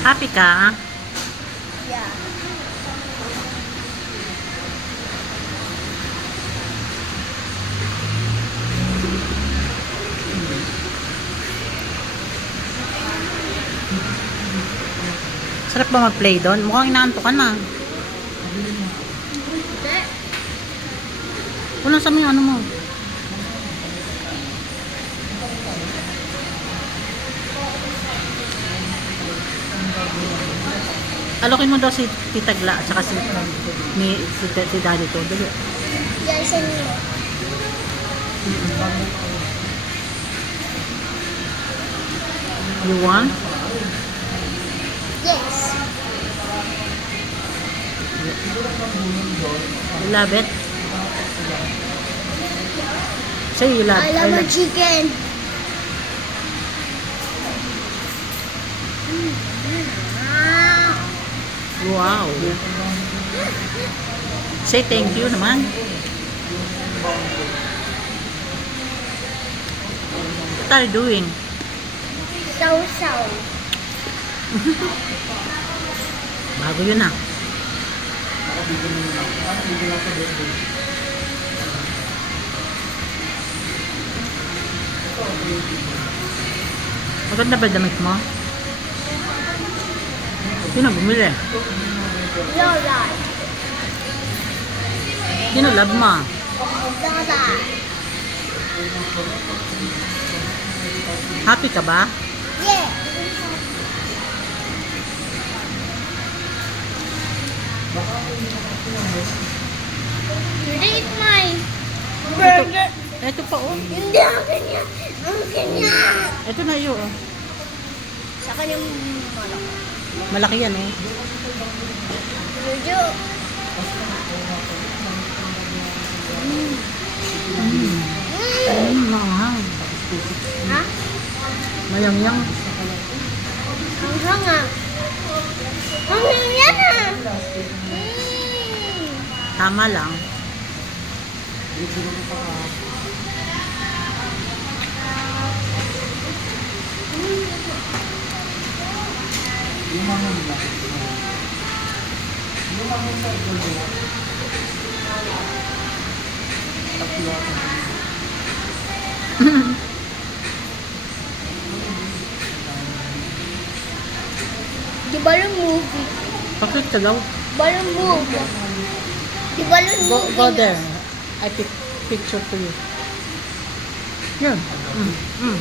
Happy ka? Yeah. Sarap ba mag-play doon? Mukhang inaanto ka na. Hindi. Walang sa mga ano mo. Alokin mo daw si Tita Gla at saka si Daddy to. Dali. Yes, and you. You want? Yes. You love it? Say you love I love my chicken. Wow. Say thank you naman. What are you doing? So. Bago yun ah. Maganda ba damit mo? Sino bumili? Lola. Sino love mo? Lola. Happy ka ba? Yeah. Read my burger. Ito pa oh. Hindi akin yan. Akin yan. Ito na yun oh. Sa kanyang malaki. Malaki yan oh. Jojo. Mahang. Ha? Mayang-yang. Ang hanga. Ang hanga na. Tama lang. Di ba yung movie? Bakit ka daw? Balloon movie. Di ba yung Go movie? there. I pick picture for you. Yun. Mm.